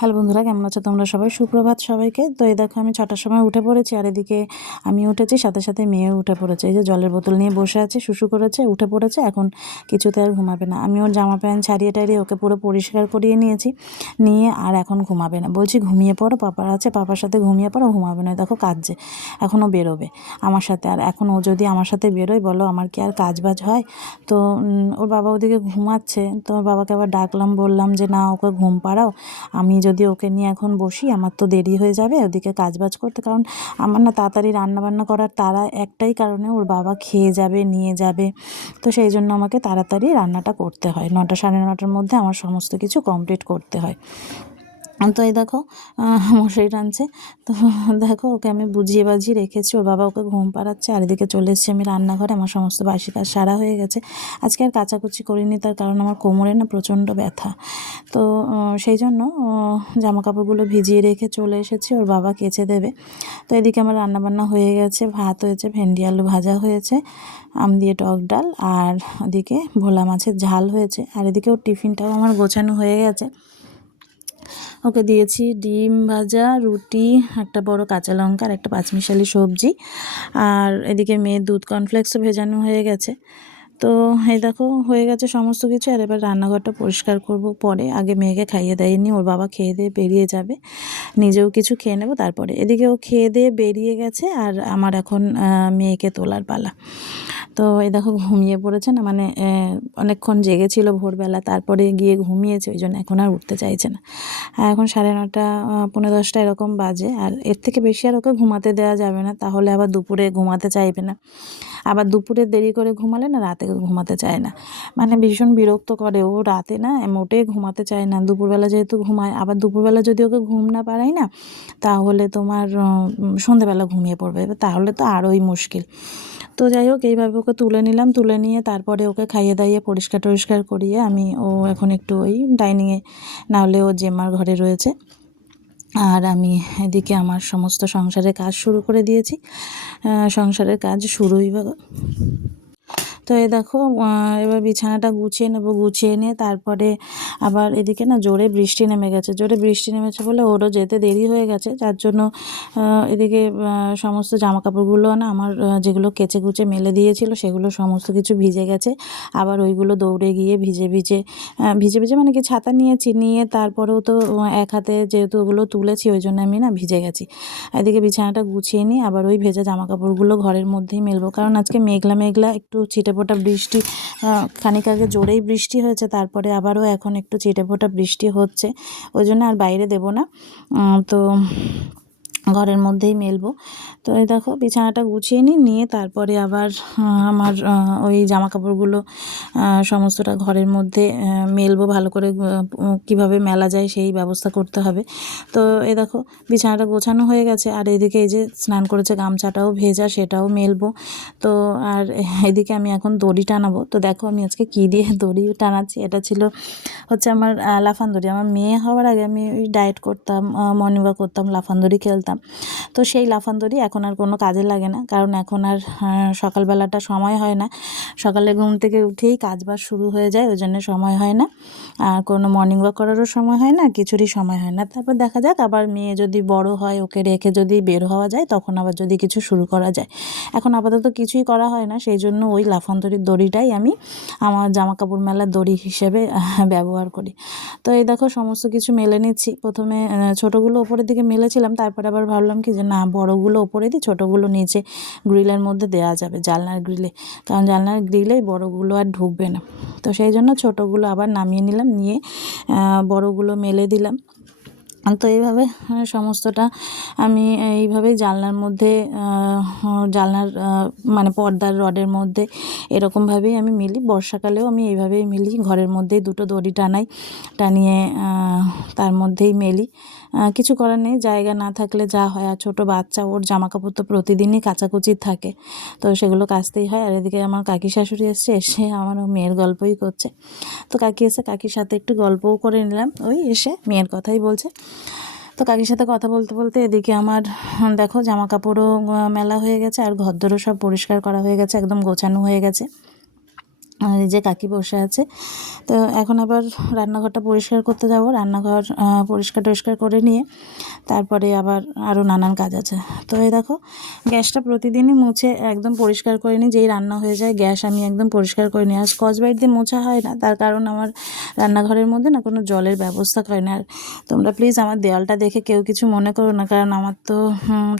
Hello বন্ধুরা, কেমন আছো তোমরা সবাই? সুপ্রভাত সবাইকে। তো এই দেখো, আমি ছটার সময় উঠে পড়েছি, আর এদিকে আমি উঠেছি, সাথে সাথে মেয়েও উঠে পড়েছে। এই যে জলের বোতল নিয়ে বসে আছে, শুশু করেছে, উঠে পড়েছে, এখন কিছুতে আর ঘুমাবে না। আমি ওর জামা প্যান্ট ছাড়িয়ে টাড়িয়ে ওকে পুরো পরিষ্কার করিয়ে নিয়েছি, নিয়ে আর এখন ঘুমাবে না। বলছি, ঘুমিয়ে পড়ো পাপার আছে, পাপার সাথে ঘুমিয়ে পড়ো, ঘুমাবে না। দেখো, কাঁদছে এখনও বেরোবে আমার সাথে। আর এখন ও যদি আমার সাথে বেরোয়, বলো আমার কি আর কাজ বাজ হয়? তো ওর বাবা ওদিকে ঘুমাচ্ছে, তো ওর বাবাকে আবার ডাকলাম, বললাম যে, না, ওকে ঘুম পাড়াও, আমি যদি ওকে নিয়ে এখন বসি, আমার তো দেরি হয়ে যাবে, ওদিকে কাজবাজ করতে। কারণ আমার না তাড়াতাড়ি রান্নাবান্না করার তারা একটাই কারণে ওর বাবা খেয়ে যাবে, নিয়ে যাবে। তো সেই জন্য আমাকে তাড়াতাড়ি রান্নাটা করতে হয়। নটা সাড়ে নটার মধ্যে আমার সমস্ত কিছু কমপ্লিট করতে হয়। তো এই দেখো মশারি টানছে। তো দেখো, ওকে আমি বুঝিয়ে বাজিয়ে রেখেছি। ওর বাবা ওকে ঘুম পাড়াচ্ছে, আর এদিকে চলে এসেছি আমি রান্নাঘরে। আমার সমস্ত বাসি কাজ সারা হয়ে গেছে। আজকে আর কাচাকুচি করিনি, তার কারণ আমার কোমরে না প্রচণ্ড ব্যথা। তো সেই জন্য জামা কাপড়গুলো ভিজিয়ে রেখে চলে এসেছি। ওর বাবা কেচে দেবে। তো এদিকে আমার রান্নাবান্না হয়ে গেছে। ভাত হয়েছে, ভেন্ডি আলু ভাজা হয়েছে, আম দিয়ে টক ডাল, আর ওদিকে ভোলা মাছের ঝাল হয়েছে। আর এদিকে ওর টিফিনটাও আমার গোছানো হয়ে গেছে। ওকে দিয়েছি ডিম ভাজা, রুটি, একটা বড় কাঁচা লঙ্কা আর একটা পাঁচমিশালি সবজি। আর এদিকে মেয়ের দুধ কর্নফ্লেক্সও ভেজানো হয়ে গেছে। তো এই দেখো, হয়ে গেছে সমস্ত কিছু আর এবার রান্নাঘরটা পরিষ্কার করব পরে। আগে মেয়েকে খাইয়ে দেয়নি, ওর বাবা খেয়ে দিয়ে বেরিয়ে যাবে। নিজেও কিছু খেয়ে নেব, তারপরে। এদিকে ও খেয়ে দিয়ে বেরিয়ে গেছে আর আমার এখন মেয়েকে তোলার পালা। তো এই দেখো ঘুমিয়ে পড়েছে না মানে অনেকক্ষণ জেগেছিল ভোরবেলা, তারপরে গিয়ে ঘুমিয়েছে, ওই জন্য এখন আর উঠতে চাইছে না। আর এখন সাড়ে নটা পনেরো দশটা এরকম বাজে, আর এর থেকে বেশি আর ওকে ঘুমাতে দেওয়া যাবে না, তাহলে আবার দুপুরে ঘুমাতে চাইবে না। আবার দুপুরে দেরি করে ঘুমালে না, রাতে ঘুমাতে চায় না। মানে ভীষণ বিরক্ত করে ও রাতে না, মোটেই ঘুমাতে চায় না। দুপুরবেলা যেহেতু ঘুমায়, আবার দুপুরবেলা যদি ওকে ঘুম না পারাই না, তাহলে তোমার সন্ধেবেলা ঘুমিয়ে পড়বে। তাহলে তো আরোই মুশকিল। তো যাই হোক, এইভাবে ওকে তুলে নিলাম। তুলে নিয়ে তারপরে ওকে খাইয়ে দাইয়ে পরিষ্কার টরিষ্কার করিয়ে আমি ও এখন একটু ওই ডাইনিংয়ে নাহলে ও জেমার ঘরে রয়েছে। আর আমি এদিকে আমার সমস্ত সংসারের কাজ শুরু করে দিয়েছি। সংসারের কাজ শুরুই বা তো এই দেখো এবার বিছানাটা গুছিয়ে নেব, গুছিয়ে নিয়ে তারপরে আবার এদিকে না জোরে বৃষ্টি নেমে গেছে। জোরে বৃষ্টি নেমেছে বলে ওরও যেতে দেরি হয়ে গেছে, যার জন্য এদিকে সমস্ত জামা কাপড়গুলো না আমার যেগুলো কেচে কুচে মেলে দিয়েছিল সেগুলো সমস্ত কিছু ভিজে গেছে। আবার ওইগুলো দৌড়ে গিয়ে ভিজে ভিজে ভিজে ভিজে মানে কি ছাতা নিয়েছি নিয়ে তারপরেও তো এক হাতে যেহেতু ওগুলো তুলেছি ওই জন্য আমি না ভিজে গেছি। এদিকে বিছানাটা গুছিয়ে নিই আবার ওই ভেজা জামা কাপড়গুলো ঘরের মধ্যেই মেলবো, কারণ আজকে মেঘলা মেঘলা একটু ছিটেফোঁটা বৃষ্টি খানিক আগে জোরেই বৃষ্টি হয়েছে, তারপরে আবারও এখন একটু ছিটেফোঁটা বৃষ্টি হচ্ছে। ওই জন্য আর বাইরে দেবো না। তো ঘরের মধ্যেই মেলবো। তো এই দেখো, বিছানাটা গুছিয়ে নিই, নিয়ে তারপরে আবার আমার ওই জামা কাপড়গুলো সমস্তটা ঘরের মধ্যে মেলবো। ভালো করে কীভাবে মেলা যায় সেই ব্যবস্থা করতে হবে। তো এই দেখো, বিছানাটা গোছানো হয়ে গেছে। আর এদিকে এই যে স্নান করেছে, গামছাটাও ভেজা, সেটাও মেলবো। তো আর এদিকে আমি এখন দড়ি টানাবো। তো দেখো, আমি আজকে কী দিয়ে দড়ি টানাচ্ছি, এটা ছিল হচ্ছে আমার লাফান দড়ি। আমার মেয়ে হওয়ার আগে আমি ওই ডায়েট করতাম মর্নিং ওয়াক করতাম, লাফান দড়ি খেলতাম। তো সেই লাফান দড়ি এখন আর কোনো কাজে লাগে না। কারণ এখন আর সকালবেলাটা সময় হয় না। সকালে ঘুম থেকে উঠেই কাজ বাজ শুরু হয়ে যায়, ওই জন্য সময় হয় না। আর কোনো মর্নিং ওয়াক করারও সময় হয় না কিছুরই সময় হয় না। তারপর দেখা যাক, আবার মেয়ে যদি বড় হয়, ওকে রেখে যদি বের হওয়া যায়, তখন আবার যদি কিছু শুরু করা যায়। এখন আপাতত কিছুই করা হয় না, সেই জন্য ওই লাফান দড়ির দড়িটাই আমি আমার জামা কাপড় মেলার দড়ি হিসেবে ব্যবহার করি। তো এই দেখো, সমস্ত কিছু মেলে নিচ্ছি। প্রথমে ছোটোগুলো ওপরের দিকে মেলেছিলাম, তারপরে আবার ভাবলাম কি যে না, বড়গুলো ওপরে দিই, ছোটোগুলো নিচে গ্রিলের মধ্যে দেওয়া যাবে জানলার গ্রিলে। কারণ জানলার গ্রিলেই বড়গুলো আর ঢুকবে না। তো সেই জন্য ছোটোগুলো আবার নামিয়ে নিলাম, নিয়ে বড়োগুলো মেলে দিলাম। তো এইভাবে সমস্তটা আমি এইভাবেই জানলার মধ্যে জানলার মানে পর্দার রডের মধ্যে এরকমভাবেই আমি মিলি। বর্ষাকালেও আমি এইভাবেই মিলি, ঘরের মধ্যেই দুটো দড়ি টানাই, টানিয়ে তার মধ্যেই মেলি। কিছু করার নেই। জায়গা না থাকলে যা হয়, আর ছোটো বাচ্চা, ওর জামা কাপড় তো প্রতিদিনই কাচাকুচি থাকে। তো সেগুলো কাচতেই হয়। আর এদিকে আমার কাকি শাশুড়ি এসছে, এসে আমার মেয়ের গল্পই করছে। তো কাকি এসে কাকির সাথে একটু গল্পও করে নিলাম। ওই এসে মেয়ের কথাই বলছে। তো কাকির সাথে কথা বলতে বলতে এদিকে আমার, দেখো জামা কাপড়ও মেলা হয়ে গেছে, আর ঘরদোরও সব পরিষ্কার করা হয়ে গেছে, একদম গোছানো হয়ে গেছে। আর যে কাকি বসে আছে। তো এখন আবার রান্নাঘরটা পরিষ্কার করতে যাব। রান্নাঘর পরিষ্কার টরিষ্কার করে নিয়ে তারপরে আবার আরও নানান কাজ আছে। তো এই দেখো, গ্যাসটা প্রতিদিনই মুছে একদম পরিষ্কার করে নিই। যেই রান্না হয়ে যায়, গ্যাস আমি একদম পরিষ্কার করে নিই। আর স্কচ ব্রাইট দিয়ে মোছা হয় না, তার কারণ আমার রান্নাঘরের মধ্যে না কোনো জলের ব্যবস্থা হয় না। আর তোমরা প্লিজ আমার দেওয়ালটা দেখে কেউ কিছু মনে করো না, কারণ আমার তো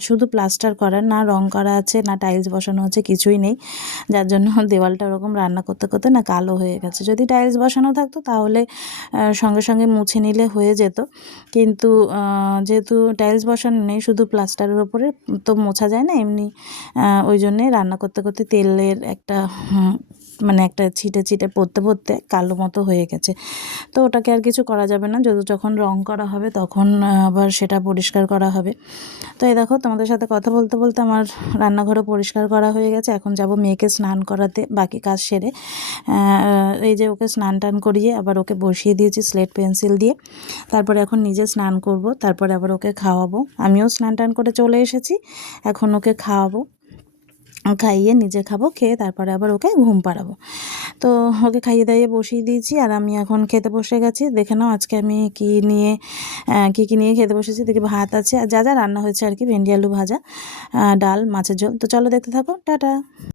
শুধু প্লাস্টার করার না, রং করা আছে, না টাইলস বসানো আছে, কিছুই নেই। যার জন্য দেওয়ালটা ওরকম রান্না করতে করতে করতে না কালো হয়ে গেছে? যদি টাইলস বসানো থাকতো তাহলে সঙ্গে সঙ্গে মুছে নিলে হয়ে যেত। কিন্তু যেহেতু টাইলস বসানো নেই, শুধু প্লাস্টারের ওপরে তো মোছা যায় না এমনি ওই জন্যে রান্না করতে করতে তেলের একটা মানে একটা ছিটে ছিটে পড়তে পড়তে কালো মতো হয়ে গেছে। তো ওটাকে আর কিছু করা যাবে না। যদি যখন রং করা হবে তখন আবার সেটা পরিষ্কার করা হবে। তো এই দেখো, তোমাদের সাথে কথা বলতে বলতে আমার রান্নাঘরও পরিষ্কার করা হয়ে গেছে। এখন যাব মেয়েকে স্নান করাতে, বাকি কাজ সেরে। এই যে ওকে স্নান টান করিয়ে আবার ওকে বসিয়ে দিয়েছি স্লেট পেন্সিল দিয়ে। তারপরে এখন নিজে স্নান করব, তারপরে আবার ওকে খাওয়াবো। আমিও স্নান টান করে চলে এসেছি। এখন ওকে খাওয়াবো। খাইয়ে নিজে খাব, খেয়ে তারপরে আবার ওকে ঘুম পাড়াবো। তো ওকে খাইয়ে দাইয়ে বসিয়ে দিয়েছি আর আমি এখন খেতে বসে গেছি। দেখে নাও আজকে আমি কি নিয়ে কি কি নিয়ে খেতে বসেছি, দেখি ভাত আছে। আর যা যা রান্না হয়েছে আর কি, ভেন্ডি, আলু ভাজা ডাল, মাছের ঝোল। তো চলো দেখতে থাকো। টাটা।